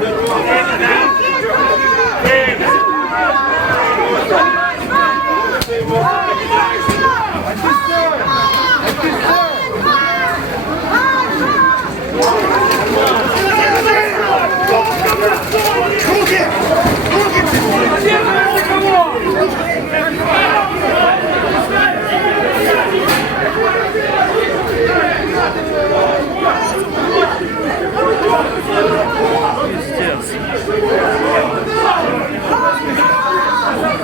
Deus.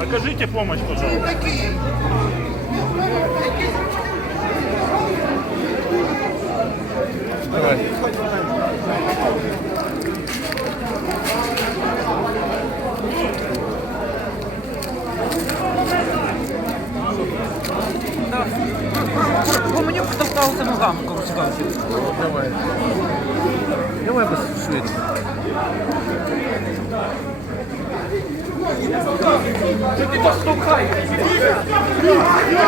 Окажите помощь, пожалуйста. Гуменюк толкався ногами, коротше кажучи. Давай. Давай без швидко. Закрий